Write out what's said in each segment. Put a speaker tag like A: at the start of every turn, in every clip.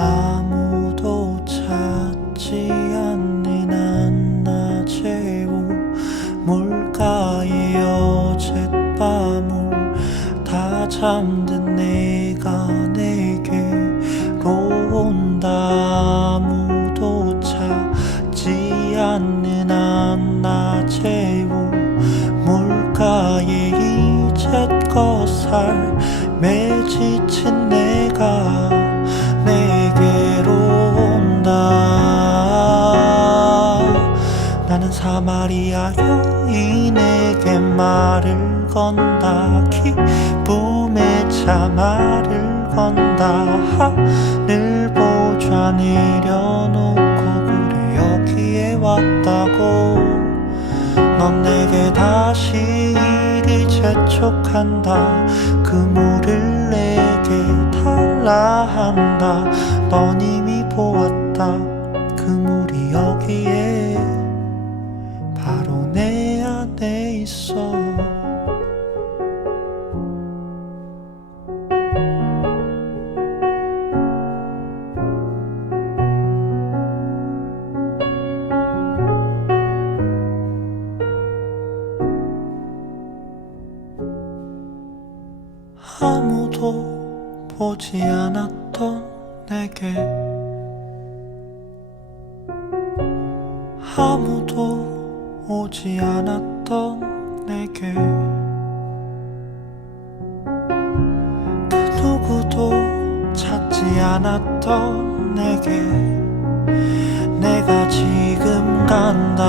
A: 아무도 찾지 않는 한낮에 물가에 어젯밤을 다 잠든 내가 내게로 온다. 아무도 찾지 않는 한낮에 물가에 이제껏 삶에 지친 내가 사마리아 여인에게 말을 건다. 기쁨의 차 말을 건다. 하늘 보좌 내려놓고 그래 여기에 왔다고. 넌 내게 다시 이리 재촉한다. 그 물을 내게 달라 한다. 넌 이미 보았다. 그물 아무도 보지 않았던 내게. 아무도 오지 않았던 내게. 그 누구도 찾지 않았던 내게. 내가 지금 간다.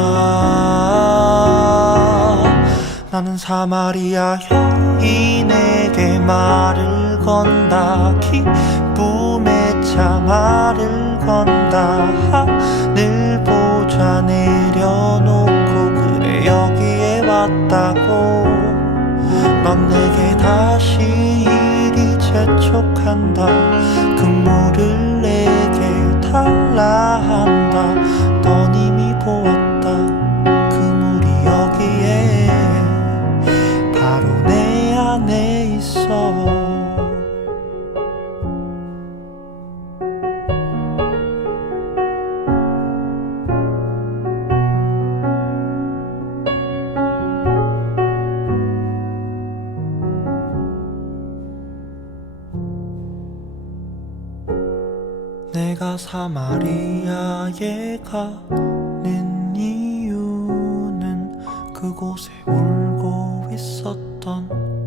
A: 나는 사마리아 여 인에게 말을 건다. 기쁨의 차 말을 건다. 하늘 보좌 내려놓고 그래 여기에 왔다고. 넌 내게 다시 이리 재촉한다. 그 물을 내게 달라 한다 내가 사마리아에 가는 이유는 그곳에 울고 있었던